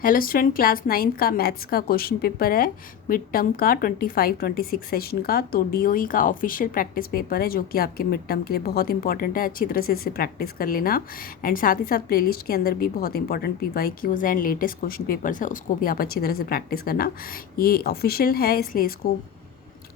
Hello student, class 9 का maths का question paper है मिड टर्म का 25-26 सेशन का। तो डीओई का ऑफिशियल प्रैक्टिस पेपर है जो कि आपके मिड टर्म के लिए बहुत इंपॉर्टेंट है। अच्छी तरह से इसे प्रैक्टिस कर लेना। एंड साथ ही साथ प्लेलिस्ट के अंदर भी बहुत important PYQs and latest question papers है, उसको भी आप अच्छी तरह से प्रैक्टिस करना। ये ऑफिशियल है इसलिए इसको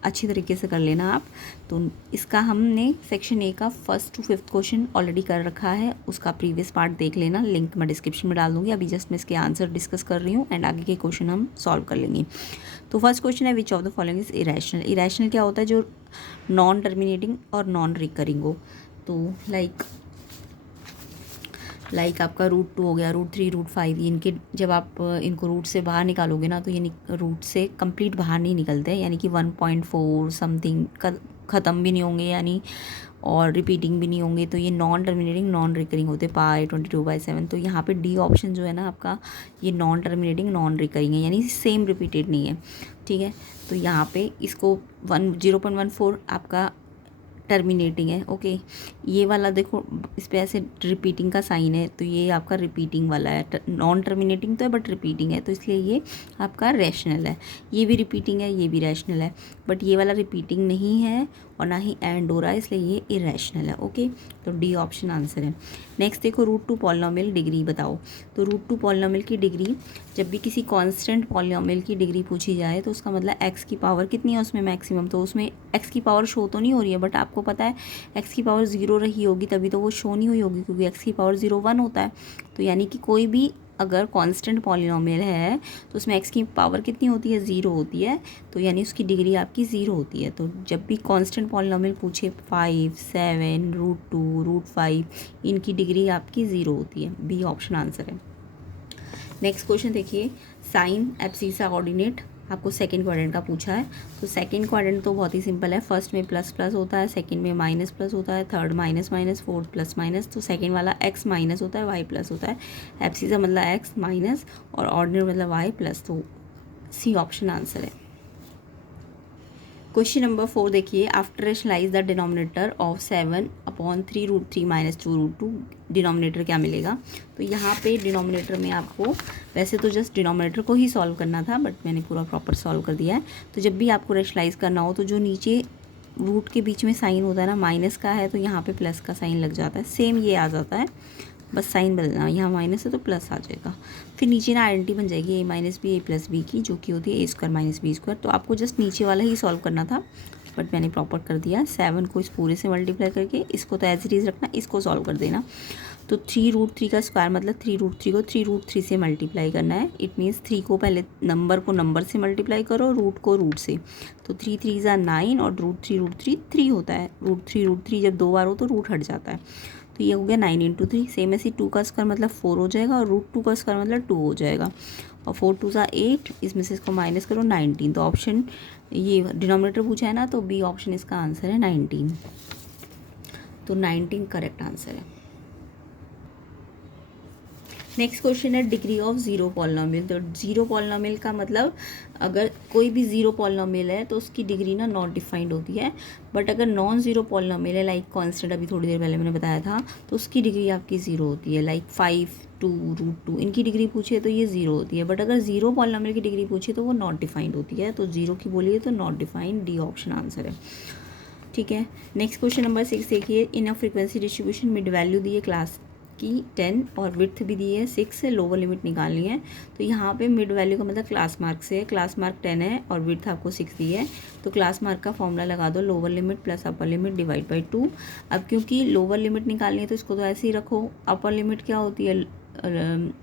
अच्छी तरीके से कर लेना आप। तो इसका हमने सेक्शन ए का 1st to 5th question already कर रखा है, उसका प्रीवियस पार्ट देख लेना, लिंक मैं डिस्क्रिप्शन में डाल दूंगी। अभी जस्ट मैं इसके आंसर डिस्कस कर रही हूँ एंड आगे के क्वेश्चन हम सॉल्व कर लेंगे। तो फर्स्ट क्वेश्चन है, which of the following is irrational. Irrational क्या होता है? जो नॉन टर्मिनेटिंग और नॉन रिकरिंग हो। तो लाइक आपका रूट 2 हो गया, रूट 3, रूट 5, इनके जब आप इनको रूट से बाहर निकालोगे ना तो ये रूट से कंप्लीट बाहर नहीं निकलते, यानी कि 1.4 समथिंग ख़त्म भी नहीं होंगे यानी, और रिपीटिंग भी नहीं होंगे। तो ये नॉन टर्मिनेटिंग नॉन रिकरिंग होते, पाई 22/7। तो यहाँ पे डी ऑप्शन जो है ना आपका, ये नॉन टर्मिनेटिंग नॉन रिकरिंग है, यानी सेम रिपीटेड नहीं है। ठीक है, तो यहाँ पे इसको 0.14 आपका टर्मिनेटिंग है। ओके, ये वाला देखो इस पे ऐसे रिपीटिंग का साइन है, तो ये आपका रिपीटिंग वाला है। नॉन टर्मिनेटिंग तो है बट रिपीटिंग है, तो इसलिए ये आपका रैशनल है। ये भी रिपीटिंग है, ये भी रैशनल है, बट ये वाला रिपीटिंग नहीं है और ना ही एंड हो रहा है, इसलिए ये इरेशनल है। ओके, तो डी ऑप्शन आंसर है। नेक्स्ट देखो, रूट 2 पॉलिनोमियल डिग्री बताओ। तो रूट 2 पॉलिनोमियल की डिग्री, जब भी किसी कांस्टेंट पॉलिनोमियल की डिग्री पूछी जाए तो उसका मतलब एक्स की पावर कितनी है उसमें मैक्सिमम। तो उसमें एक्स की पावर शो तो नहीं हो रही है, बट आपको पता है एक्स की पावर 0 रही होगी तभी तो वो शो नहीं हुई होगी, क्योंकि एक्स की पावर 0 1 होता है। तो यानी कि कोई भी अगर कांस्टेंट पॉलिनोमियल है तो उसमें एक्स की पावर कितनी होती है? 0 होती है। तो यानी उसकी डिग्री आपकी 0 होती है। तो जब भी कांस्टेंट पॉलिनोमियल पूछे 5, 7, रूट 2, रूट 5, इनकी डिग्री आपकी 0 होती है। बी ऑप्शन आंसर है। नेक्स्ट क्वेश्चन देखिए, साइन एब्सिसा ऑर्डिनेट आपको सेकंड क्वाड्रेंट का पूछा है। तो सेकंड क्वाड्रेंट तो बहुत ही सिंपल है, फर्स्ट में प्लस प्लस होता है, सेकंड में माइनस प्लस होता है, third minus minus, fourth plus minus. तो सेकंड वाला एक्स माइनस होता है, वाई प्लस होता है। एब्सिसा मतलब एक्स माइनस और ऑर्डिनेट मतलब वाई प्लस। तो सी ऑप्शन आंसर है। क्वेश्चन नंबर 4 देखिए, after rationalise the denominator of 7/3 root 3 minus 2 root 2, denominator क्या मिलेगा? तो यहाँ पे डिनोमिनेटर में आपको वैसे तो जस्ट डिनोमिनेटर को ही सॉल्व करना था, बट मैंने पूरा प्रॉपर सॉल्व कर दिया है। तो जब भी आपको रेशनलाइज करना हो तो जो नीचे रूट के बीच में साइन होता है ना, माइनस का है तो यहाँ पे प्लस का साइन लग जाता है, सेम ये आ जाता है, बस साइन बदलना। यहाँ माइनस है तो प्लस आ जाएगा। फिर नीचे ना आइडेंटिटी बन जाएगी a minus B a plus B की, जो कि होती है a² माइनस b²। तो आपको जस्ट नीचे वाला ही सॉल्व करना था, बट मैंने प्रॉपर कर दिया। 7 को इस पूरे से मल्टीप्लाई करके इसको तो एज इट इज़ रखना, इसको सॉल्व कर देना। तो 3 रूट 3 का स्क्वायर मतलब 3 रूट 3 को 3 रूट 3 से मल्टीप्लाई करना है। इट मीन्स 3 को पहले नंबर को नंबर से मल्टीप्लाई करो, रूट को रूट से। तो 3 3 ज़ा 9 और रूट 3 3 होता है। रूट थ्री जब 2 बार हो तो रूट हट जाता है। तो ये हो गया 9 × 3। सेम ऐसे 2 का स्क्वायर मतलब 4 हो जाएगा और रूट 2 का स्क्वायर मतलब 2 हो जाएगा। और 4 2 ज़ा 8, इसमें से इसको माइनस करो 19। तो ऑप्शन ये डिनोमिनेटर पूछा है ना, तो बी ऑप्शन इसका आंसर है 19। तो 19 करेक्ट आंसर है। नेक्स्ट क्वेश्चन है, डिग्री ऑफ जीरो पॉलिनोमियल। तो जीरो पॉलिनोमियल का मतलब, अगर कोई भी जीरो पॉलिनोमियल है तो उसकी डिग्री ना नॉट डिफाइंड होती है, बट अगर नॉन जीरो पॉलिनोमियल है, लाइक कांस्टेंट अभी थोड़ी देर पहले मैंने बताया था, तो उसकी डिग्री आपकी 0 होती है। लाइक 5, 2, रूट 2, इनकी डिग्री पूछे तो ये 0 होती है, बट अगर जीरो पॉलिनोमियल की डिग्री पूछे तो वो नॉट डिफाइंड होती है। तो 0 की बोलिए तो not defined, D option answer है। ठीक है, नेक्स्ट क्वेश्चन नंबर 6 देखिए, in a frequency distribution mid value दी है क्लास की 10 और विड्थ भी दी है 6 से, लोअर लिमिट निकालनी है। तो यहाँ पे मिड वैल्यू का मतलब क्लास मार्क से है, क्लास मार्क 10 है और विड्थ आपको 6 दी है। तो क्लास मार्क का फॉर्मूला लगा दो, lower limit plus upper limit divide by 2। अब क्योंकि लोअर लिमिट निकालनी है तो इसको तो ऐसे ही रखो। अपर लिमिट क्या होती है?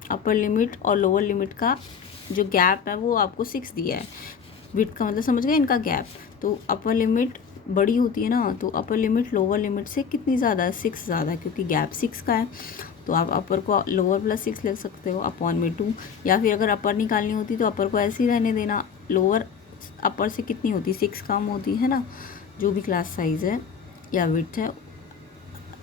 अपर लिमिट और लोअर लिमिट का जो गैप है वो आपको 6 दिया है। विड्थ का मतलब समझ गए, इनका गैप। तो अपर लिमिट बड़ी होती है ना, तो अपर लिमिट लोअर लिमिट से कितनी ज़्यादा है? 6 ज़्यादा है, क्योंकि गैप 6 का है। तो आप अपर को लोअर प्लस 6 लिख सकते हो अपॉन में 2। या फिर अगर अपर निकालनी होती तो अपर को ऐसे ही रहने देना। लोअर अपर से कितनी होती है? 6 कम होती है ना, जो भी क्लास साइज़ है या विड्थ है,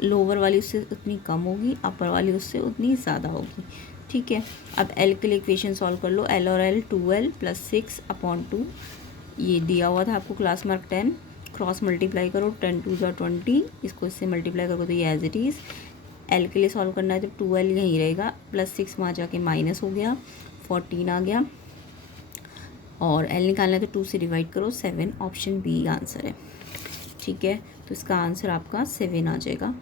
लोअर वाली उससे उतनी कम होगी, अपर वाली उससे उतनी ज़्यादा होगी। ठीक है, अब एल के लिए इक्वेशन सॉल्व कर लो। एल और एल 2l प्लस 6/2, ये दिया हुआ था आपको क्लास मार्क 10। क्रॉस मल्टीप्लाई करो, 10 2 ज़ा 20, इसको इससे मल्टीप्लाई करो तो ये एज इट इज़। एल के लिए सॉल्व करना है तो 2l यहीं रहेगा, प्लस 6 वहाँ जाके माइनस हो गया, 14 आ गया, और L निकालना है तो 2 से डिवाइड करो, 7, ऑप्शन बी आंसर है। ठीक है, तो इसका आंसर आपका 7 आ जाएगा।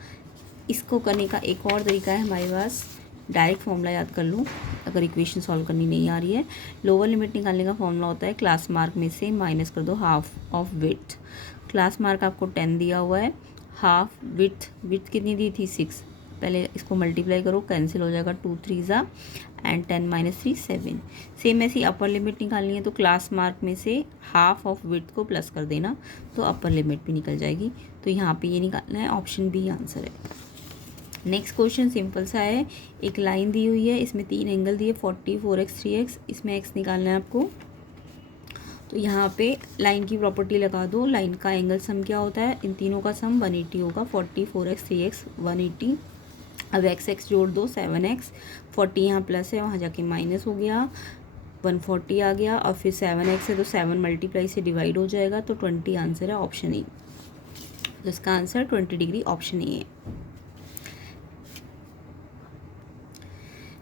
इसको करने का एक और तरीका है हमारे पास, डायरेक्ट फॉर्मूला याद कर लो अगर इक्वेशन सॉल्व करनी नहीं आ रही है। लोअर लिमिट निकालने का फॉर्मूला होता है क्लास मार्क में से माइनस कर दो half of width. Class mark आपको 10 दिया हुआ है, हाफ विड्थ कितनी दी थी 6, पहले इसको मल्टीप्लाई करो, कैंसिल हो जाएगा, 2 3 ज़ा एंड 10 - 3 7। सेम ऐसी अपर लिमिट निकालनी है तो क्लास मार्क में से हाफ ऑफ विड्थ को प्लस कर देना, तो अपर लिमिट भी निकल जाएगी। तो यहाँ पे ये निकालना है, ऑप्शन बी आंसर है। नेक्स्ट क्वेश्चन सिंपल सा है, एक लाइन दी हुई है, इसमें 3 एंगल दिए 40 4x 3x, इसमें x निकालना है आपको। तो यहाँ पे लाइन की प्रॉपर्टी लगा दो, लाइन का एंगल सम क्या होता है, इन तीनों का सम 180 होगा, 40 4x 3x 180। अब x जोड़ दो 7x, 40 यहाँ प्लस है वहाँ जाके माइनस हो गया, 140 आ गया, और फिर 7x है तो 7 मल्टीप्लाई से डिवाइड हो जाएगा, तो 20 आंसर है, ऑप्शन ए। तो इसका आंसर 20 डिग्री ऑप्शन ए है।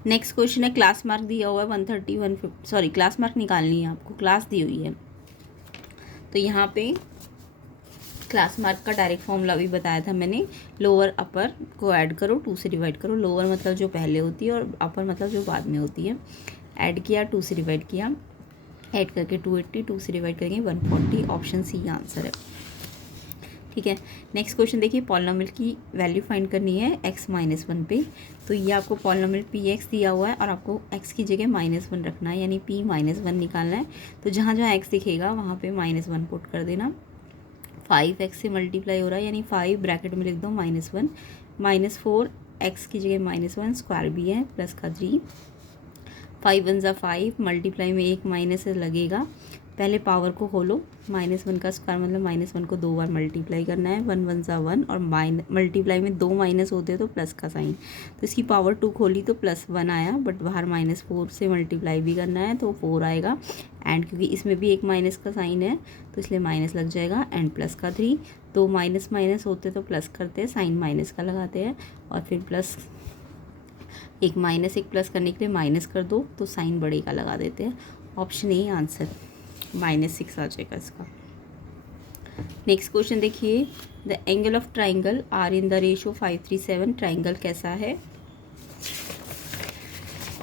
नेक्स्ट क्वेश्चन है, क्लास मार्क दिया हुआ है 130 150, सॉरी क्लास मार्क निकालनी है आपको, क्लास दी हुई है। तो यहाँ पे क्लास मार्क का डायरेक्ट फॉर्मूला भी बताया था मैंने, लोअर अपर को ऐड करो, 2 से डिवाइड करो, लोअर मतलब जो पहले होती है और अपर मतलब जो बाद में होती है। ऐड किया, 2 से डिवाइड किया, ऐड करके 280, 2 से डिवाइड करेंगे 140, ऑप्शन सी आंसर है। ठीक है, नेक्स्ट क्वेश्चन देखिए, पॉलिनोमियल की वैल्यू फाइंड करनी है x - 1 पे। तो ये आपको पॉलिनोमियल px दिया हुआ है और आपको x की जगह -1 रखना है, यानी p - 1 निकालना है। तो जहाँ जहाँ x दिखेगा वहाँ पे -1 पुट कर देना। 5x से मल्टीप्लाई हो रहा है, यानी 5 ब्रैकेट में लिख दो -1, -4 x की जगह -1, स्क्वायर भी है, प्लस का 3, 5 1 = 5, मल्टीप्लाई में एक माइनस लगेगा, पहले पावर को खोलो, -1 का स्क्वायर मतलब -1 को 2 बार मल्टीप्लाई करना है, 1 1 = 1, और मल्टीप्लाई में 2 माइनस होते हैं तो प्लस का साइन, तो इसकी पावर 2 खोली तो +1 आया, बट बाहर -4 से मल्टीप्लाई भी करना है तो 4 आएगा, एंड क्योंकि इसमें भी एक माइनस का साइन है तो इसलिए माइनस लग जाएगा, एंड प्लस का 3, 2 माइनस माइनस होते तो प्लस करते हैं, साइन माइनस का लगाते हैं, और फिर प्लस एक माइनस एक प्लस करने के लिए माइनस कर दो तो साइन बड़े का लगा देते हैं, ऑप्शन ए आंसर, -6 आ जाएगा इसका। नेक्स्ट क्वेश्चन देखिए, the angle of triangle are in the ratio 537, triangle कैसा है।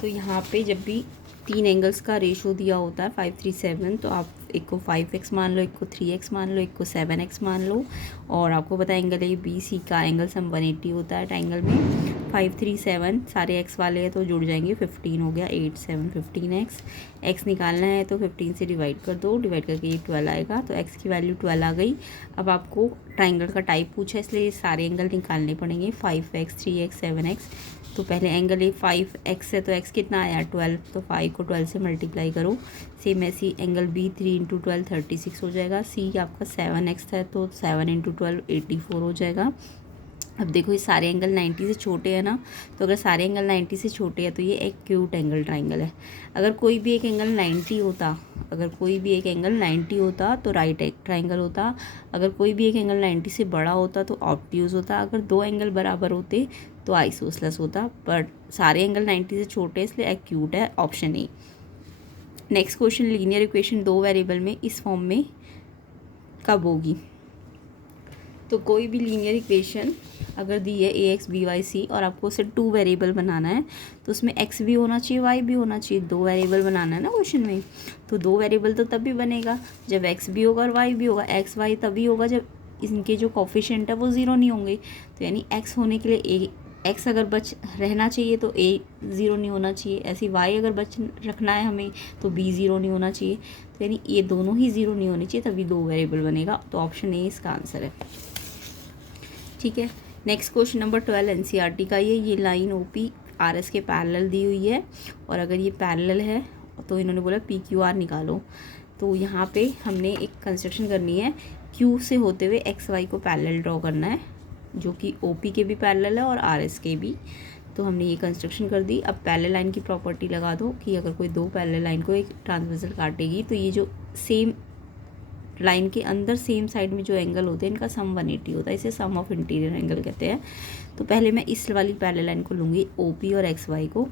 तो यहाँ पे जब भी 3 एंगल्स का रेशो दिया होता है 537, तो आप एक को 5x मान लो, एक को 3x मान लो, एक को 7x मान लो, और आपको पता है एंगल ए बी सी का एंगल सम 180 होता है ट्राइंगल में। 537 सारे x वाले हैं तो जुड़ जाएंगे, 15 हो गया, 8 7 15x। x निकालना है तो 15 से डिवाइड कर दो, डिवाइड करके ये 12 आएगा, तो x की वैल्यू 12 आ गई। अब आपको ट्राइंगल का टाइप पूछा है इसलिए सारे एंगल निकालने पड़ेंगे, 5x 3x 7x। तो पहले एंगल ए 5x है तो x कितना आया 12, तो 5 को 12 से मल्टीप्लाई करो। सेम ऐसी एंगल बी 3 × 12 36 हो जाएगा। सी आपका 7x है तो 7 × 12 84 हो जाएगा। अब देखो ये सारे एंगल 90 से छोटे हैं ना, तो अगर सारे एंगल 90 से छोटे हैं तो ये एक एक्यूट एंगल ट्राइंगल है। अगर कोई भी एक एंगल 90 होता, अगर कोई भी एक एंगल 90 होता तो राइट ट्राइंगल होता, अगर कोई भी एक एंगल 90 से बड़ा होता तो ऑब्ट्यूज होता, अगर 2 एंगल बराबर होते तो आइसोसेलेस होता, बट सारे एंगल 90 से छोटे हैं इसलिए एक्यूट है, option A. Next question, linear equation 2 variable में इस फॉर्म में कब होगी। तो कोई भी लीनियर इक्वेशन अगर दी है ax by c और आपको उसे 2 वेरिएबल बनाना है तो उसमें x भी होना चाहिए y भी होना चाहिए, 2 वेरिएबल बनाना है ना क्वेश्चन में। तो 2 वेरिएबल तो तब भी बनेगा जब x भी होगा और y भी होगा, x y तभी होगा जब इनके जो कोफिशिएंट है वो 0 नहीं होंगे। तो यानी x होने के लिए x अगर बच रहना चाहिए तो a 0 नहीं होना चाहिए, ऐसी y अगर बच रखना है हमें तो b 0 नहीं होना चाहिए। तो यानी ये दोनों ही 0 नहीं होने चाहिए, तभी 2 वेरिएबल बनेगा। तो ऑप्शन ए इसका आंसर है। ठीक है, नेक्स्ट क्वेश्चन नंबर 12 एनसीईआरटी का ये लाइन ओपी आरएस के पैरेलल दी हुई है, और अगर ये पैरेलल है तो इन्होंने बोला PQR निकालो। तो यहाँ पे हमने एक कंस्ट्रक्शन करनी है, Q से होते हुए XY को पैरेलल ड्रॉ करना है, जो कि OP के भी पैरेलल है और RS के भी। तो हमने ये कंस्ट्रक्शन कर दी। अब पैरेलल लाइन की प्रॉपर्टी लगा दो कि अगर कोई 2 पैरेलल लाइन को एक ट्रांसवर्सल काटेगी तो ये जो सेम लाइन के अंदर सेम साइड में जो एंगल होते हैं इनका सम 180 होता है, इसे सम ऑफ इंटीरियर एंगल कहते हैं। तो पहले मैं इस वाली पैरेलल लाइन को लूँगी OP और XY को।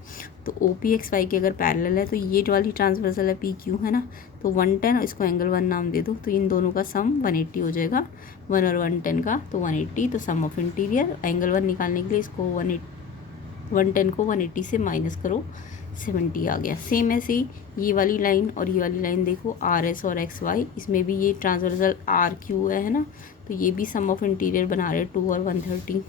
तो OP XY की अगर पैरेलल है तो ये वाली ट्रांसवर्सल है PQ है ना, तो 110, इसको एंगल 1 नाम दे दो, तो इन दोनों का सम 180 हो जाएगा, 1 और 110 का, तो 180। तो सम ऑफ इंटीरियर एंगल 1 निकालने के लिए इसको 110 को 180 से माइनस करो, 70 आ गया। सेम ऐसे ही ये वाली लाइन और ये वाली लाइन देखो RS और XY, इसमें भी ये ट्रांसवर्सल RQ है ना, तो ये भी सम ऑफ इंटीरियर बना रहे 2 और 130।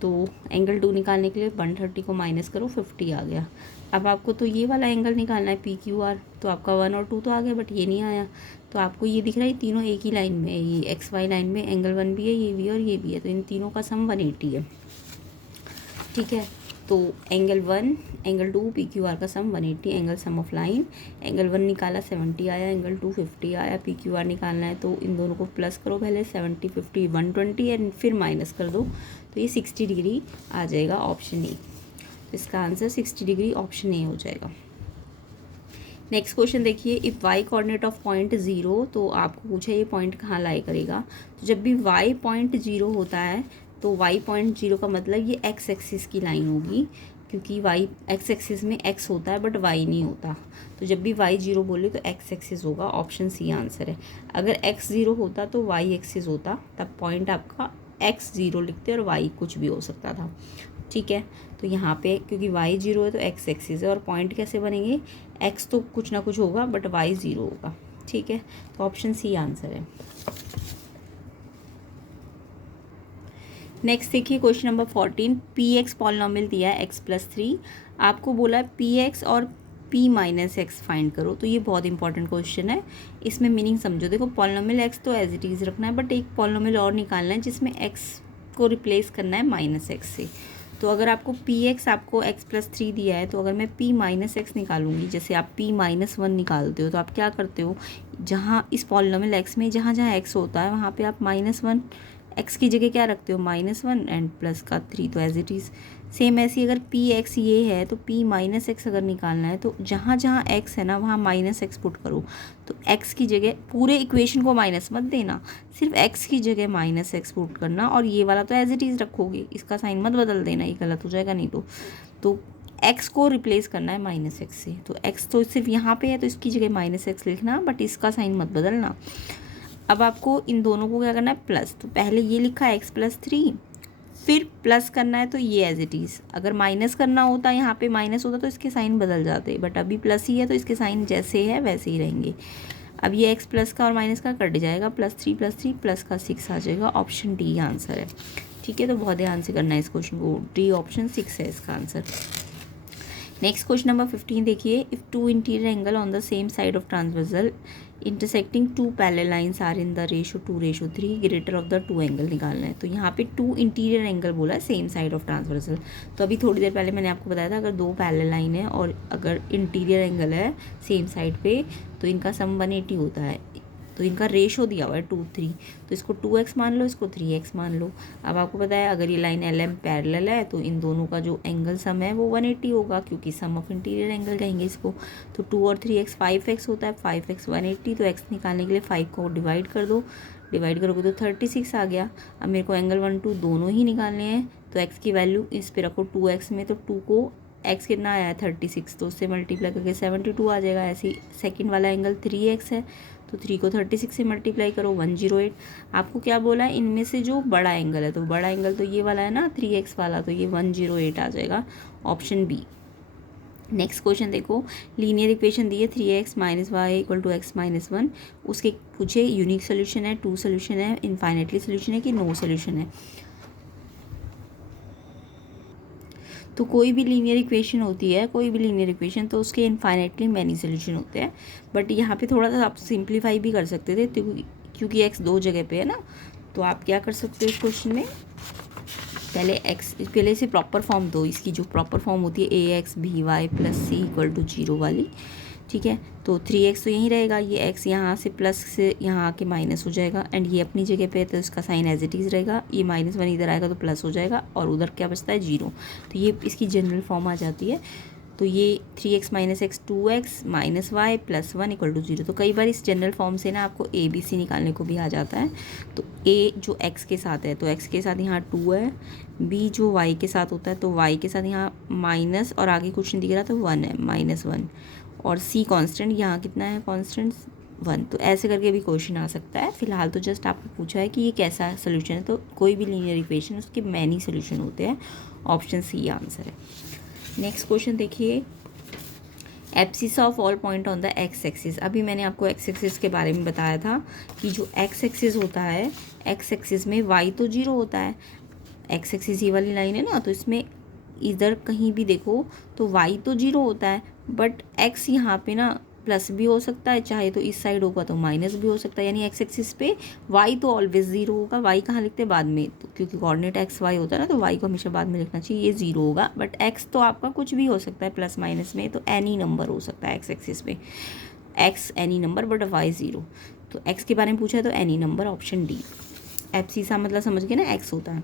तो एंगल 2 निकालने के लिए 130 को माइनस करो, 50 आ गया। अब आपको तो ये वाला एंगल निकालना है PQR, तो आपका 1 और 2 तो आ गया, बट ये नहीं आया। तो आपको ये दिख रहा है तीनों एक ही लाइन में है, ये XY लाइन में एंगल 1 भी है, ये भी है और ये भी है, तो इन तीनों का सम 180 है। ठीक है, तो एंगल 1 एंगल 2 PQR का सम 180, angle sum of line, angle 1 निकाला 70 आया, एंगल 2 50 आया, PQR निकालना है तो इन दोनों को प्लस करो पहले, 70 50 120 एंड फिर माइनस कर दो, तो ये 60 डिग्री आ जाएगा, ऑप्शन ए। तो इसका आंसर 60 डिग्री ऑप्शन ए हो जाएगा। नेक्स्ट क्वेश्चन देखिए, if y coordinate of point 0, तो आपको पूछा ये पॉइंट कहाँ लाई करेगा। तो जब भी y पॉइंट 0 होता है तो y पॉइंट 0 का मतलब ये x एक्सिस की लाइन होगी, क्योंकि y x एक्सिस में x होता है बट y नहीं होता। तो जब भी y 0 बोले तो x एक्सिस होगा, ऑप्शन सी आंसर है। अगर x 0 होता तो y एक्सिस होता, तब पॉइंट आपका x 0 लिखते और y कुछ भी हो सकता था। ठीक है, तो यहाँ पे क्योंकि y 0 है तो x एक्सिस है, और पॉइंट कैसे बनेंगे, x तो कुछ ना कुछ होगा बट y 0 होगा। ठीक है, तो ऑप्शन सी आंसर है। नेक्स्ट देखिए क्वेश्चन नंबर 14, px पॉलिनॉमियल दिया है x+3, आपको बोला है px और p-x फाइंड करो। तो ये बहुत इंपॉर्टेंट क्वेश्चन है, इसमें मीनिंग समझो। देखो पॉलिनॉमियल x तो एज इट इज़ रखना है, बट एक पॉलिनॉमियल और निकालना है जिसमें x को रिप्लेस करना है -x से। तो अगर आपको px आपको x+3 दिया है, तो अगर मैं p-x निकालूंगी, जैसे आप p-1 निकालते हो तो आप क्या करते हो, जहाँ इस पॉलिनॉमियल x में जहाँ जहाँ x होता है वहाँ पे आप -1 x की जगह क्या रखते हो, -1 एंड प्लस का 3, तो एज इट इज़। सेम ऐसी अगर px ये है तो p-x अगर निकालना है तो जहाँ जहाँ x है ना वहाँ -x पुट करो। तो x की जगह पूरे इक्वेशन को माइनस मत देना, सिर्फ x की जगह -x पुट करना, और ये वाला तो एज इट इज़ रखोगे, इसका साइन मत बदल देना, ये गलत हो जाएगा नहीं तो x को रिप्लेस करना है -x से। तो x तो सिर्फ यहाँ पे है तो इसकी जगह -x लिखना, बट इसका साइन मत बदलना। अब आपको इन दोनों को क्या करना है, प्लस। तो पहले ये लिखा है x+3, फिर प्लस करना है तो ये एज इट इज़। अगर माइनस करना होता, यहाँ पे माइनस होता तो इसके साइन बदल जाते, बट अभी प्लस ही है तो इसके साइन जैसे है वैसे ही रहेंगे। अब ये x प्लस का और माइनस का कट जाएगा, +3 प्लस का 6 आ जाएगा, ऑप्शन डी आंसर है। ठीक है, तो बहुत ध्यान से करना है इस क्वेश्चन को, डी ऑप्शन 6 है इसका आंसर। नेक्स्ट क्वेश्चन नंबर 15 देखिए, if two interior angle on the same side of transversal intersecting two parallel lines are in the ratio 2:3, greater of the two angle निकालना है। तो यहाँ पे टू इंटीरियर एंगल बोला है सेम साइड ऑफ ट्रांसवर्सल। तो अभी थोड़ी देर पहले मैंने आपको बताया था अगर दो पैरेलल लाइन है और अगर इंटीरियर एंगल है सेम साइड पे तो इनका सम 180 होता है। तो इनका रेशो दिया हुआ है 2:3, तो इसको 2x मान लो, इसको 3x मान लो। अब आपको पता है अगर ये लाइन LM पैरेलल है तो इन दोनों का जो एंगल सम है वो 180 होगा, क्योंकि सम ऑफ इंटीरियर एंगल कहेंगे इसको। तो 2 और 3x 5x होता है, 5x 180, तो x निकालने के लिए 5 को डिवाइड कर दो, डिवाइड करोगे तो 36 आ गया। अब मेरे को एंगल 1 2 दोनों ही निकालने हैं, तो x की वैल्यू इस पे रखो 2x में, तो 2 को x कितना आया है 36, तो उससे मल्टीप्लाई करके 72 आ जाएगा। ऐसे ही सेकेंड वाला एंगल 3x है, तो 3 को 36 से मल्टीप्लाई करो 108। आपको क्या बोला है, इनमें से जो बड़ा एंगल है, तो बड़ा एंगल तो ये वाला है ना 3x वाला, तो ये 108 आ जाएगा, ऑप्शन बी। नेक्स्ट क्वेश्चन देखो, लीनियर इक्वेशन दी है 3x - y = x - 1, उसके पूछे यूनिक सोल्यूशन है, 2 सोल्यूशन है, इनफाइनाइटली सोल्यूशन है कि नो सोल्यूशन है। तो कोई भी लीनियर इक्वेशन होती है, कोई भी लीनियर इक्वेशन, तो उसके इनफाइनाइटली मैनी सोल्यूशन होते हैं। बट यहाँ पे थोड़ा सा आप सिंप्लीफाई भी कर सकते थे, क्योंकि x दो जगह पे है ना। तो आप क्या कर सकते हो इस क्वेश्चन में, पहले से प्रॉपर फॉर्म दो, इसकी जो प्रॉपर फॉर्म होती है ax by + c = 0 वाली। ठीक है, तो 3x तो यहीं रहेगा, ये x यहाँ से प्लस से यहाँ आके माइनस हो जाएगा, एंड ये अपनी जगह पे है तो इसका साइन एज इट इज़ रहेगा। ये -1 इधर आएगा तो प्लस हो जाएगा, और उधर क्या बचता है 0, तो ये इसकी जनरल फॉर्म आ जाती है। तो ये 3x minus X 2x minus Y plus 1 equal to 0। तो कई बार इस जनरल फॉर्म से ना आपको ए बी सी निकालने को भी आ जाता है। तो ए जो x के साथ है तो x के साथ यहाँ 2 है, b जो y के साथ होता है तो y के साथ यहाँ माइनस और आगे कुछ नहीं दिख रहा तो 1 है, -1, और c कांस्टेंट यहाँ कितना है कांस्टेंट 1। तो ऐसे करके भी क्वेश्चन आ सकता है। फिलहाल तो जस्ट आपको पूछा है कि ये कैसा सोल्यूशन है, तो कोई भी लीनियर इक्वेशन उसके मैनी सोल्यूशन होते हैं। ऑप्शन सी आंसर है। नेक्स्ट क्वेश्चन देखिए, abscess of all point on the x axis. अभी मैंने आपको एक्स एक्सिस के बारे में बताया था कि जो एक्स एक्सिस होता है, एक्स एक्सिस में वाई तो 0 होता है। एक्स एक्सिस ये वाली लाइन है ना, तो इसमें इधर कहीं भी देखो तो वाई तो 0 होता है, बट एक्स यहाँ पे ना प्लस भी हो सकता है, चाहे तो इस साइड होगा तो माइनस भी हो सकता है। यानी एक्स एक्सिस पे वाई तो ऑलवेज 0 होगा। वाई कहाँ लिखते हैं बाद में, तो क्योंकि कोऑर्डिनेट एक्स वाई होता है ना, तो वाई को हमेशा बाद में लिखना चाहिए, ये 0 होगा। बट एक्स तो आपका कुछ भी हो सकता है प्लस माइनस में, तो एनी नंबर हो सकता है एक्स एक्सिस पे, x any number but why 0। तो एक्स के बारे में पूछा है तो any number, option D. Abscissa मतलब समझ गए ना, एक्स होता है।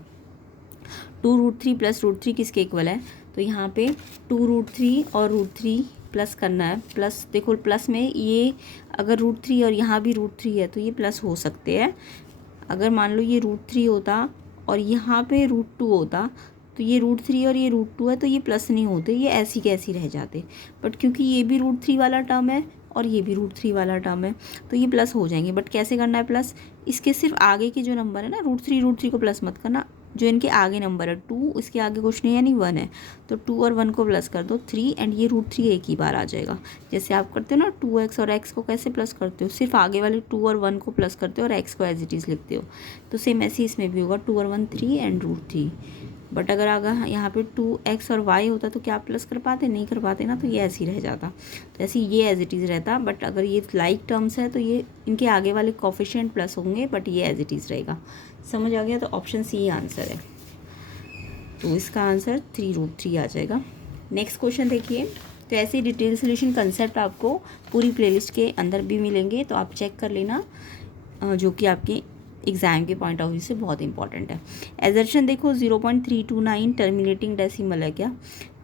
2√3 प्लस √3 किसके इक्वल है, तो यहाँ पे 2√3 और √3 प्लस करना है। प्लस देखो प्लस में ये अगर √3 और यहाँ भी √3 है तो ये प्लस हो सकते हैं। अगर मान लो ये √3 होता और यहाँ पे √2 होता तो ये √3 और ये √2 है तो ये प्लस नहीं होते, ये ऐसी कैसी रह जाते। बट क्योंकि ये भी √3 वाला टर्म है और ये भी √3 वाला टर्म है तो ये प्लस हो जाएंगे। बट कैसे करना है प्लस, इसके सिर्फ आगे के जो नंबर है ना, √3 को प्लस मत करना, जो इनके आगे नंबर है 2, इसके आगे कुछ नहीं है, यानी 1 है, तो 2 और 1 को प्लस कर दो 3, एंड ये √3 एक ही बार आ जाएगा। जैसे आप करते हो ना 2x और x को कैसे प्लस करते हो, सिर्फ आगे वाले 2 और 1 को प्लस करते हो और x को एज इट इज़ लिखते हो, तो सेम ऐसे इसमें भी होगा 2 और 1 3 एंड √3। बट अगर यहाँ पे 2x और y होता तो क्या आप प्लस कर पाते, नहीं कर पाते ना, तो ये ऐसे ही रह जाता। तो ऐसे ये एज इट इज़ रहता। बट अगर ये लाइक टर्म्स है तो ये इनके आगे वाले कोफिशिएंट प्लस होंगे, बट ये एज इट इज़ रहेगा। समझ आ गया, तो ऑप्शन सी आंसर है। तो इसका आंसर 3√3 आ जाएगा। नेक्स्ट क्वेश्चन देखिए, तो ऐसे डिटेल सोल्यूशन कंसेप्ट आपको पूरी प्लेलिस्ट के अंदर भी मिलेंगे, तो आप चेक कर लेना, जो कि आपके एग्ज़ाम के पॉइंट ऑफ व्यू से बहुत इंपॉर्टेंट है। एजर्शन देखो 0.329 टर्मिनेटिंग डेसिमल है क्या,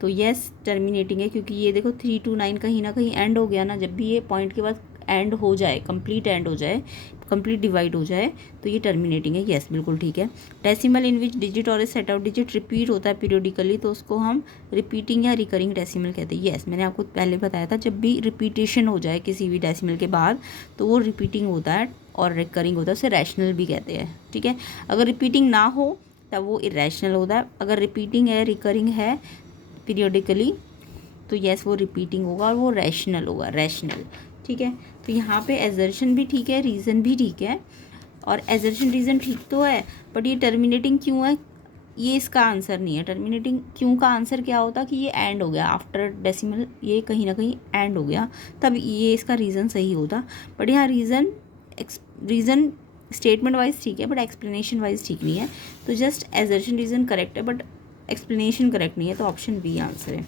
तो यस टर्मिनेटिंग है, क्योंकि ये देखो 329 कहीं ना कहीं एंड हो गया ना। जब भी ये पॉइंट के बाद एंड हो जाए, कंप्लीट एंड हो जाए, कंप्लीट डिवाइड हो जाए, तो ये टर्मिनेटिंग है। यस बिल्कुल ठीक है। डेसिमल इन विच डिजिट और सेट आउट डिजिट रिपीट होता है पीरियोडिकली, तो उसको हम रिपीटिंग या रिकरिंग डेसिमल कहते हैं। यस मैंने आपको पहले बताया था, जब भी रिपीटेशन हो जाए किसी भी डेसिमल के बाद तो वो रिपीटिंग होता है और रिकरिंग होता है, उसे रैशनल भी कहते हैं। ठीक है, अगर रिपीटिंग ना हो तब वो इरेशनल होता है। अगर रिपीटिंग है, रिकरिंग है पीरियोडिकली, तो यस वो रिपीटिंग होगा और वो रैशनल होगा, रैशनल। ठीक है, तो यहाँ पे एजर्शन भी ठीक है, रीज़न भी ठीक है, और एजर्शन रीज़न ठीक तो है, बट ये टर्मिनेटिंग क्यों है, ये इसका आंसर नहीं है। टर्मिनेटिंग क्यों का आंसर क्या होता कि ये एंड हो गया आफ्टर डेसिमल, ये कहीं ना कहीं एंड हो गया, तब ये इसका रीज़न सही होता। बट यहाँ रीज़न स्टेटमेंट वाइज ठीक है, बट एक्सप्लेनेशन वाइज ठीक नहीं है। तो जस्ट एजर्शन रीज़न करेक्ट है, बट एक्सप्लेनेशन करेक्ट नहीं है, तो ऑप्शन बी आंसर है।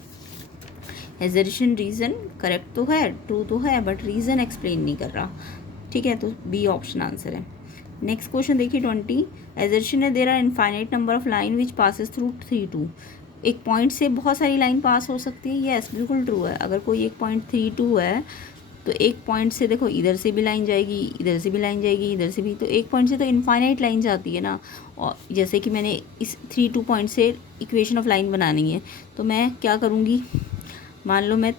एजर्शन रीज़न करेक्ट तो है, ट्रू तो है, बट रीज़न एक्सप्लेन नहीं कर रहा। ठीक है, तो बी ऑप्शन आंसर है। नेक्स्ट क्वेश्चन देखिए 20, एजर्शन है there are infinite number of line which passes through 3,2। एक पॉइंट से बहुत सारी लाइन पास हो सकती है। यस बिल्कुल ट्रू है। अगर कोई एक पॉइंट 3,2 है तो एक पॉइंट से देखो इधर से भी लाइन जाएगी, इधर से भी लाइन जाएगी, इधर से भी, तो एक पॉइंट से तो इनफाइनाइट लाइन जाती है ना। और जैसे कि मैंने इस 3,2 पॉइंट से इक्वेशन ऑफ लाइन बनानी है, तो मैं क्या करूँगी, मान लो मैं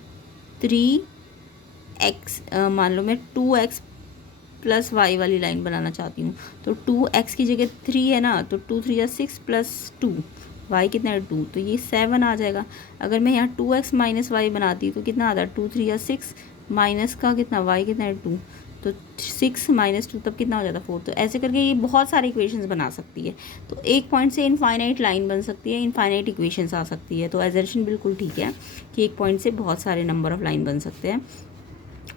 2x प्लस y वाली लाइन बनाना चाहती हूँ, तो 2x की जगह 3 है ना, तो 2 3 6 प्लस 2, y कितना है 2, तो ये 7 आ जाएगा। अगर मैं यहाँ 2x माइनस वाई बनाती तो कितना आता है, 2 3 6 माइनस का कितना, y कितना है 2, तो 6 माइनस 2 तब कितना हो जाता है 4। तो ऐसे करके ये बहुत सारे इक्वेशंस बना सकती है। तो एक पॉइंट से इनफाइनाइट लाइन बन सकती है, इनफाइनाइट इक्वेशंस आ सकती है। तो एजर्शन बिल्कुल ठीक है कि एक पॉइंट से बहुत सारे नंबर ऑफ लाइन बन सकते हैं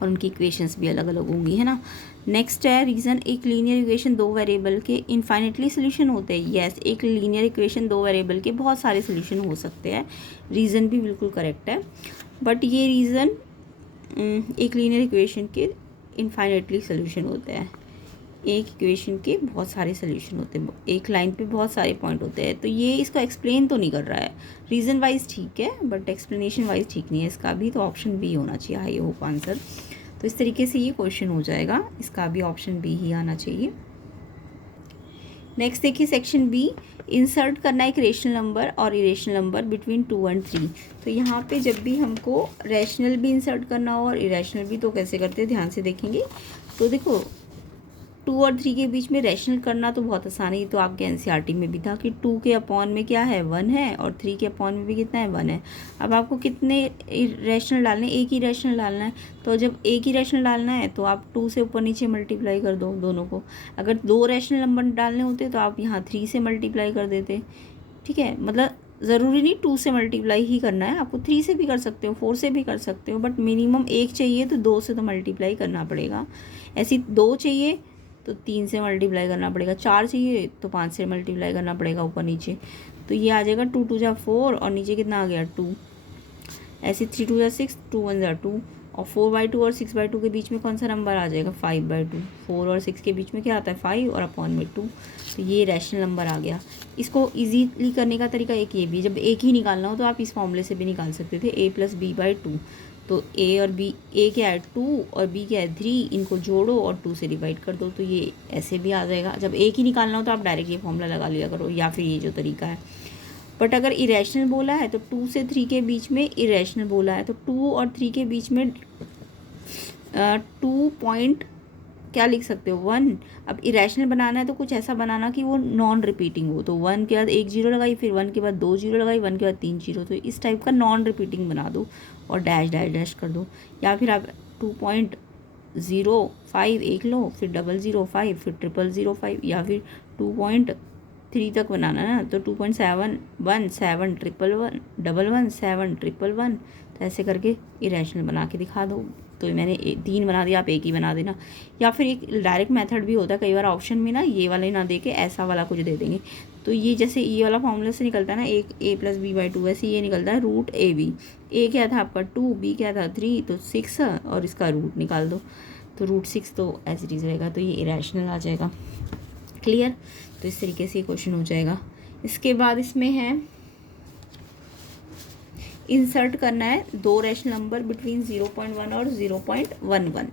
और उनकी इक्वेशंस भी अलग अलग होंगी, है ना। नेक्स्ट है रीज़न, एक लीनियर इक्वेशन 2 वेरिएबल के इनफाइनाइटली सोल्यूशन होते हैं। यस एक लीनियर इक्वेशन 2 वेरिएबल के बहुत सारे सोल्यूशन हो सकते हैं। रीज़न भी बिल्कुल करेक्ट है, बट ये रीज़न एक लीनियर इक्वेशन के इनफाइनाइटली सोल्यूशन होते हैं। एक इक्वेशन के बहुत सारे सोल्यूशन होते हैं, एक लाइन पे बहुत सारे पॉइंट होते हैं। तो ये इसको एक्सप्लेन तो नहीं कर रहा है, रीज़न वाइज ठीक है बट एक्सप्लेनेशन वाइज ठीक नहीं है इसका भी। तो ऑप्शन बी होना चाहिए, आई होप आंसर। तो इस तरीके से ये क्वेश्चन हो जाएगा, इसका भी ऑप्शन बी ही आना चाहिए। नेक्स्ट देखिए सेक्शन बी, इंसर्ट करना एक रेशनल नंबर और इरेशनल नंबर बिटवीन 2 और 3। तो यहाँ पे जब भी हमको रैशनल भी इंसर्ट करना हो और इरेशनल भी, तो कैसे करते हैं ध्यान से देखेंगे। तो देखो 2 और 3 के बीच में रैशनल करना तो बहुत आसान है, तो आपके एनसीईआरटी में भी था कि 2 के अपॉन में क्या है 1 है और 3 के अपॉन में भी कितना है 1 है। अब आपको कितने रैशनल डालने, एक ही रैशनल डालना है। तो जब एक ही रैशनल डालना है तो आप 2 से ऊपर नीचे मल्टीप्लाई कर दो दोनों को। अगर 2 रैशनल नंबर डालने होते तो आप यहाँ 3 से मल्टीप्लाई कर देते, ठीक है। मतलब ज़रूरी नहीं 2 से मल्टीप्लाई ही करना है, आपको 3 से भी कर सकते हो, 4 से भी कर सकते हो, बट मिनिमम एक चाहिए तो 2 से तो मल्टीप्लाई करना पड़ेगा। ऐसी 2 चाहिए तो 3 से मल्टीप्लाई करना पड़ेगा, 4 चाहिए तो 5 से मल्टीप्लाई करना पड़ेगा ऊपर नीचे। तो ये आ जाएगा 2 2 जा 4 और नीचे कितना आ गया 2। ऐसे 3 2 जा 6, 2 1 जा 2 और 4/2 और 6/2 के बीच में कौन सा नंबर आ जाएगा 5/2। 4 और 6 के बीच में क्या आता है 5 और अपॉन में 2। तो ये रैशनल नंबर आ गया। इसको ईजीली करने का तरीका एक ये भी, जब एक ही निकालना हो तो आप इस फॉर्मूले से भी निकाल सकते थे, a + b/2। तो ए और बी, ए क्या है 2 और बी क्या है 3, इनको जोड़ो और 2 से डिवाइड कर दो, तो ये ऐसे भी आ जाएगा। जब एक ही निकालना हो तो आप डायरेक्ट ये फॉर्मूला लगा लिया करो, या फिर ये जो तरीका है। बट अगर इरेशनल बोला है तो 2 से 3 के बीच में इरेशनल बोला है तो 2 और 3 के बीच में 2 पॉइंट क्या लिख सकते हो 1। अब इरेशनल बनाना है तो कुछ ऐसा बनाना कि वो नॉन रिपीटिंग हो। तो 1 के बाद 1 जीरो लगाई, फिर 1 के बाद 2 जीरो लगाई, 1 के बाद 3 जीरो, तो इस टाइप का नॉन रिपीटिंग बना दो और डैश डैश डैश कर दो। या फिर आप 2.05 एक लो, फिर 005, फिर 005, या फिर 2.3 तक बनाना है ना, तो 2.7 7 1 1 1 1 7 1 1 तो ऐसे करके इरेशनल बना के दिखा दो। तो मैंने 3 बना दिया, आप एक ही बना देना। या फिर एक डायरेक्ट मेथड भी होता है, कई बार ऑप्शन में ना ये वाला ही ना दे के ऐसा वाला कुछ दे देंगे। तो ये जैसे ये वाला फॉर्मूला से निकलता है ना, एक a + b/2, वैसे ये निकलता है √ab। ए क्या था आपका 2, बी क्या था 3, तो 6 और इसका रूट निकाल दो, तो √6 तो एज इट इज़ रहेगा, तो ये इरेशनल आ जाएगा। क्लियर। तो इस तरीके से ये क्वेश्चन हो जाएगा। इसके बाद इसमें है इंसर्ट करना है 2 रैशनल नंबर बिटवीन 0.1 और 0.11।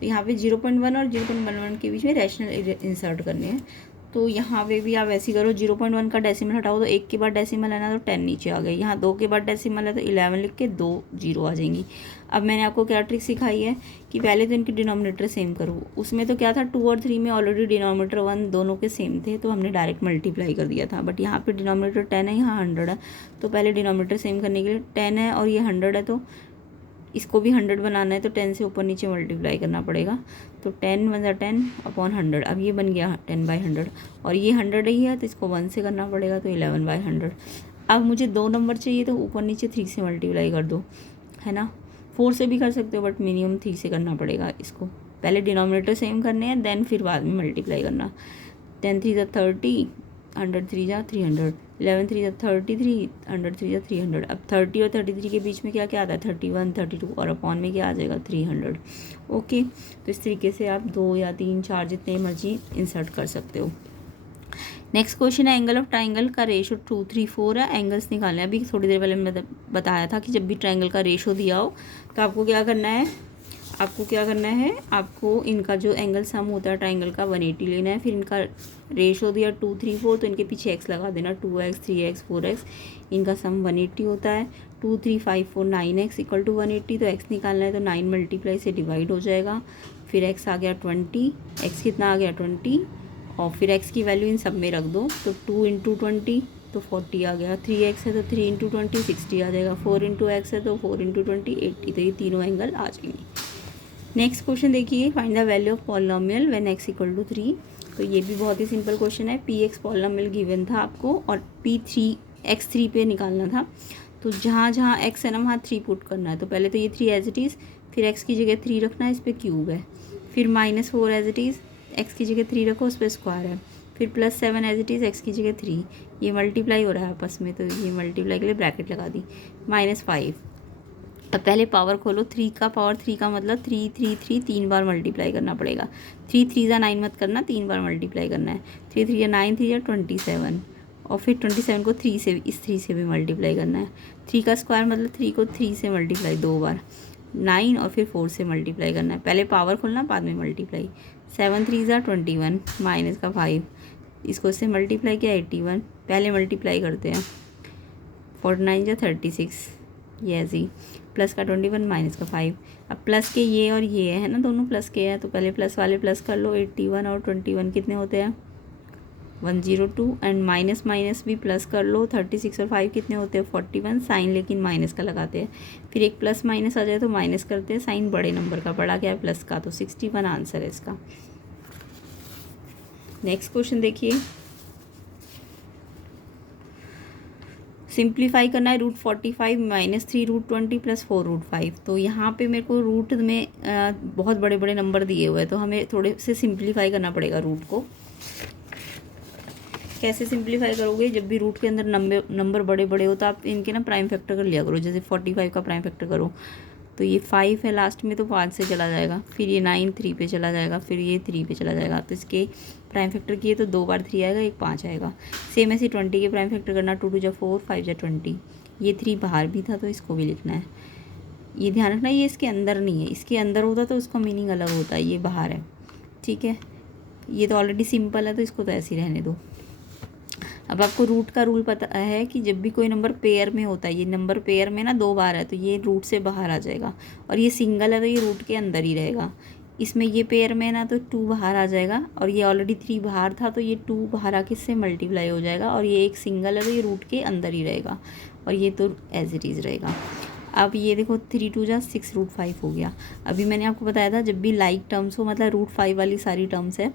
तो यहाँ पे 0.1 और 0.11 के बीच में रैशनल इंसर्ट करने हैं। तो यहाँ पे भी आप ऐसे करो, 0.1 का डेसिमल हटाओ तो 1 के बाद डेसिमल है ना, तो 10 नीचे आ गए। यहाँ 2 के बाद डेसिमल है तो 11 लिख के 2 जीरो आ जाएंगी। अब मैंने आपको क्या ट्रिक सिखाई है कि पहले तो इनके डिनोमिनेटर सेम करो। उसमें तो क्या था 2 और 3 में ऑलरेडी डिनोमिनेटर 1 दोनों के सेम थे, तो हमने डायरेक्ट मल्टीप्लाई कर दिया था। बट यहाँ पे डिनोमिनेटर 10 है, यहाँ 100 है, तो पहले डिनोमिनेटर सेम करने के लिए 10 है और ये 100 है, तो इसको भी 100 बनाना है तो 10 से ऊपर नीचे मल्टीप्लाई करना पड़ेगा। तो 10 वन ज़ा 10 अपॉन 100। अब ये बन गया 10/100 और ये 100 ही है तो इसको 1 से करना पड़ेगा, तो 11/100। अब मुझे 2 नंबर चाहिए तो ऊपर नीचे 3 से मल्टीप्लाई कर दो, है ना। 4 से भी कर सकते हो बट मिनिमम 3 से करना पड़ेगा। इसको पहले डिनोमिनेटर सेम करने हैं, देन फिर बाद में मल्टीप्लाई करना। 10 3 ज़ा 30, 100 3 ज़ा 300, 11 3 ज़ा 33, 100 3 ज़ा 300। अब 30 और 33 के बीच में क्या क्या आता है 31 32 और अपॉन में क्या आ जाएगा 300। ओके। तो इस तरीके से आप 2 या 3 4 जितने मर्जी इंसर्ट कर सकते हो। नेक्स्ट क्वेश्चन है एंगल ऑफ ट्राइंगल का रेशो 2 3 4 है, एंगल्स निकालना है। अभी थोड़ी देर पहले मैंने बताया था कि जब भी ट्राइंगल का रेशो दिया हो तो आपको क्या करना है, आपको इनका जो एंगल सम होता है ट्राइंगल का 180 लेना है। फिर इनका रेशो दिया 2 3 4, तो इनके पीछे x लगा देना, 2x 3x 4x, इनका सम 180 होता है। 2 3 5 4 9x = 180, तो x निकालना है तो 9 मल्टीप्लाई से डिवाइड हो जाएगा। फिर x आ गया 20, x कितना आ गया 20, और फिर x की वैल्यू इन सब में रख दो, तो 2 × 20 तो 40 आ गया। 3x है तो 3 × 20 60 आ जाएगा। 4 × x है तो 4 × 20 80, तो ये तीनों एंगल आ जाएंगे। नेक्स्ट क्वेश्चन देखिए, find the value of polynomial when x = 3। तो ये भी बहुत ही सिंपल क्वेश्चन है। px पॉलिनोमियल गिवन था आपको और x3 पे निकालना था। तो जहाँ जहाँ x है ना वहाँ 3 पुट करना है। तो पहले तो ये 3 एज इट इज़, फिर x की जगह 3 रखना है, इस पर क्यूब है। फिर -4 एज इट इज़, x की जगह 3 रखो, उस पर स्क्वायर है। फिर +7 एज इट इज़, x की जगह 3, ये मल्टीप्लाई हो रहा है आपस में, तो ये मल्टीप्लाई के लिए ब्रैकेट लगा दी। -5 अब पहले पावर खोलो, 3 का पावर 3 का मतलब 3 3 3 3 बार मल्टीप्लाई करना पड़ेगा। 3 3 जा 9 मत करना, 3 बार मल्टीप्लाई करना है। 3 3 या 9 3 या 27, और फिर 27 को 3 से, इस 3 से भी मल्टीप्लाई करना है। 3 का स्क्वायर मतलब 3 को 3 से मल्टीप्लाई 2 बार, 9 और फिर 4 से मल्टीप्लाई करना है। पहले पावर खोलना, बाद में मल्टीप्लाई। 7 3 जा 21 माइनस का 5, इसको इससे मल्टीप्लाई किया 81, पहले मल्टीप्लाई करते हैं। 49 जा 36, ये ऐसे ही। प्लस का 21 माइनस का 5। अब प्लस के ये और ये है ना, दोनों प्लस के हैं, तो पहले प्लस वाले प्लस कर लो। 81 और 21 कितने होते हैं? 102। एंड माइनस माइनस भी प्लस कर लो। 36 और 5 कितने होते हैं? 41। साइन लेकिन माइनस का लगाते हैं, फिर एक प्लस माइनस आ जाए तो माइनस करते हैं। साइन बड़े नंबर का, बड़ा क्या है? प्लस का, तो 61 आंसर है इसका। नेक्स्ट क्वेश्चन देखिए, सिंप्लीफाई करना है। √45 माइनस 3 √20 प्लस 4 √5। तो यहाँ पे मेरे को रूट में बहुत बड़े बड़े नंबर दिए हुए हैं, तो हमें थोड़े से सिंप्लीफाई करना पड़ेगा रूट को। कैसे सिंप्लीफाई करोगे? जब भी रूट के अंदर नंबर बड़े बड़े हो तो आप इनके ना प्राइम फैक्टर कर लिया करो। जैसे 45 का प्राइम फैक्टर करो तो ये 5 है लास्ट में, तो 5 से चला जाएगा, फिर ये 9 3 पे चला जाएगा, फिर ये 3 पे चला जाएगा। तो इसके प्राइम फैक्टर किए तो 2 बार 3 आएगा, एक 5 आएगा। सेम ऐसे 20 के प्राइम फैक्टर करना, 2 2 जा 4 5 जा 20। ये 3 बाहर भी था तो इसको भी लिखना है। ये ध्यान रखना, ये इसके अंदर नहीं है, इसके अंदर होता तो उसका मीनिंग अलग होता है, ये बाहर है, ठीक है। ये तो ऑलरेडी सिंपल है तो इसको तो ऐसे ही रहने दो। अब आपको रूट का रूल पता है कि जब भी कोई नंबर पेयर में होता है, ये नंबर पेयर में ना 2 बार है तो ये रूट से बाहर आ जाएगा, और ये सिंगल है तो ये रूट के अंदर ही रहेगा। इसमें ये पेयर में ना तो 2 बाहर आ जाएगा, और ये ऑलरेडी 3 बाहर था तो ये 2 बाहर आके इससे मल्टीप्लाई हो जाएगा, और ये एक सिंगल है तो ये रूट के अंदर ही रहेगा, और ये तो एज इट इज़ रहेगा। अब ये देखो 3 2 जा 6 √5 हो गया। अभी मैंने आपको बताया था जब भी लाइक टर्म्स हो, मतलब √5 वाली सारी टर्म्स है,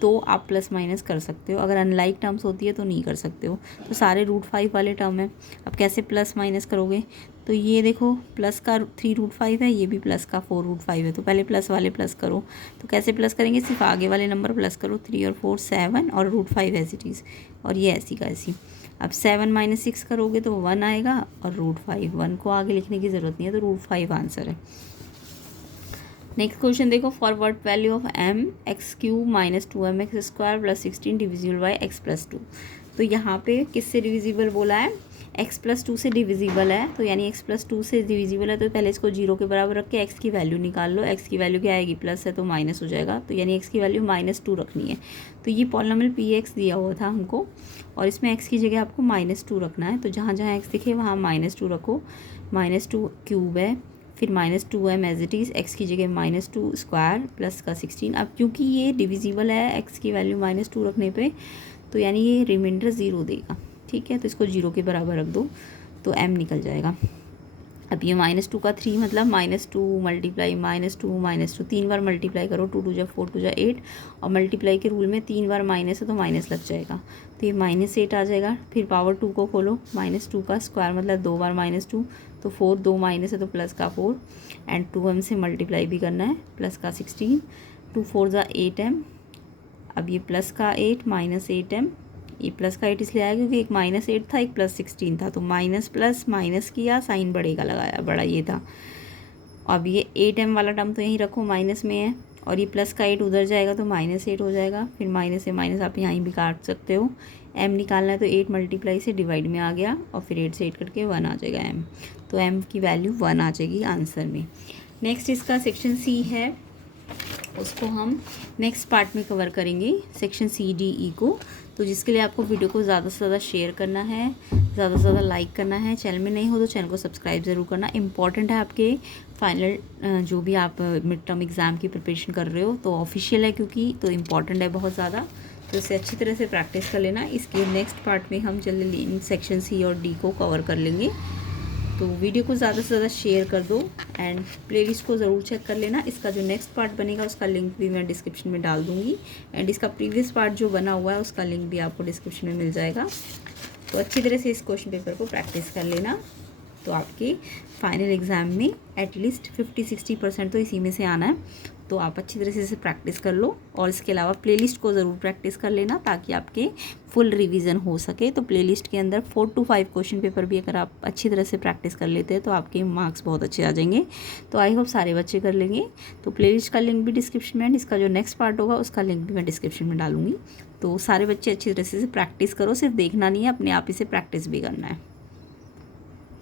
तो आप प्लस माइनस कर सकते हो। अगर अनलाइक टर्म्स होती है तो नहीं कर सकते हो। तो सारे √5 वाले टर्म है। अब कैसे प्लस माइनस करोगे? तो ये देखो प्लस का 3 √5 है, ये भी प्लस का 4 √5 है, तो पहले प्लस वाले प्लस करो। तो कैसे प्लस करेंगे? सिर्फ आगे वाले नंबर प्लस करो। 3 और 4 7 और √5 एज इट इज़, और ये ऐसी का ऐसी। अब 7 - 6 करोगे तो 1 आएगा, और √5, 1 को आगे लिखने की ज़रूरत नहीं है, तो √5 आंसर है। नेक्स्ट क्वेश्चन देखो, for what value of m x³ - 2mx² + 16 divisible by x + 2। तो यहाँ पे किससे डिविजिबल बोला है? x + 2 से डिविजिबल है, तो यानी x + 2 से डिविजिबल है, तो पहले इसको 0 के बराबर रख के x की वैल्यू निकाल लो। x की वैल्यू क्या आएगी? प्लस है तो माइनस हो जाएगा, तो यानी x की वैल्यू -2 रखनी है। तो ये पॉलिनोमियल px दिया हुआ था हमको, और इसमें x की जगह आपको -2 रखना है। तो जहाँ जहाँ x दिखे वहाँ -2 रखो। -2³ है, फिर -2m as it is, x की जगह -2² प्लस का 16। अब क्योंकि ये डिविजिबल है x की वैल्यू -2 रखने पे, तो यानी ये रिमाइंडर 0 देगा, ठीक है। तो इसको 0 के बराबर रख दो तो m निकल जाएगा। अब ये -2 का 3 मतलब -2 मल्टीप्लाई -2 3 बार मल्टीप्लाई करो। 2 2 जा 4 2 जा 8, और मल्टीप्लाई के रूल में 3 बार माइनस है तो माइनस लग जाएगा, तो ये -8 आ जाएगा। फिर पावर 2 को खोलो, -2 का स्क्वायर मतलब 2 बार -2, तो 4, 2 माइनस है तो प्लस का 4, एंड 2m से मल्टीप्लाई भी करना है, प्लस का 16, 2 4 जा 8m। अब ये प्लस का 8 -8m, ये प्लस का 8 इसलिए आया क्योंकि एक -8 था, एक +16 था, तो माइनस प्लस माइनस किया, साइन बड़े का लगाया, बड़ा ये था। अब ये 8m वाला टर्म तो यहीं रखो, माइनस में है, और ये प्लस का 8 उधर जाएगा तो -8 हो जाएगा। फिर माइनस से माइनस आप यहाँ भी काट सकते हो। m निकालना है तो 8 मल्टीप्लाई से डिवाइड में आ गया, और फिर 8 से 8 कट के 1 आ जाएगा m, तो m की वैल्यू 1 आ जाएगी आंसर में। नेक्स्ट इसका सेक्शन सी है, उसको हम नेक्स्ट पार्ट में कवर करेंगे, सेक्शन सी डी ई को। तो जिसके लिए आपको वीडियो को ज़्यादा से ज़्यादा शेयर करना है, ज़्यादा से ज़्यादा लाइक करना है। चैनल में नहीं हो तो चैनल को सब्सक्राइब ज़रूर करना। इम्पॉर्टेंट है आपके फाइनल जो भी आप मिड टर्म एग्ज़ाम की प्रिपरेशन कर रहे हो, तो ऑफिशियल है क्योंकि, तो इम्पॉर्टेंट है बहुत ज़्यादा, तो इसे अच्छी तरह से प्रैक्टिस कर लेना। इसके नेक्स्ट पार्ट में हम जल्दी सेक्शन सी और डी को कवर कर लेंगे। तो वीडियो को ज़्यादा से ज़्यादा शेयर कर दो, एंड प्लेलिस्ट को ज़रूर चेक कर लेना। इसका जो नेक्स्ट पार्ट बनेगा उसका लिंक भी मैं डिस्क्रिप्शन में डाल दूँगी, एंड इसका प्रीवियस पार्ट जो बना हुआ है उसका लिंक भी आपको डिस्क्रिप्शन में मिल जाएगा। तो अच्छी तरह से इस क्वेश्चन पेपर को प्रैक्टिस कर लेना, तो आपके फाइनल एग्ज़ाम में एटलीस्ट 50-60% तो इसी में से आना है। तो आप अच्छी तरह से प्रैक्टिस कर लो। और इसके अलावा प्लेलिस्ट को ज़रूर प्रैक्टिस कर लेना ताकि आपके फुल रिवीजन हो सके। तो प्लेलिस्ट के अंदर 4 to 5 क्वेश्चन पेपर भी अगर आप अच्छी तरह से प्रैक्टिस कर लेते हैं तो आपके मार्क्स बहुत अच्छे आ जाएंगे। तो आई होप सारे बच्चे कर लेंगे। तो प्लेलिस्ट का लिंक भी डिस्क्रिप्शन में, इसका जो नेक्स्ट पार्ट होगा उसका लिंक भी मैं डिस्क्रिप्शन में डालूंगी। तो सारे बच्चे अच्छी तरह से प्रैक्टिस करो, सिर्फ देखना नहीं है, अपने आप ही से प्रैक्टिस भी करना है।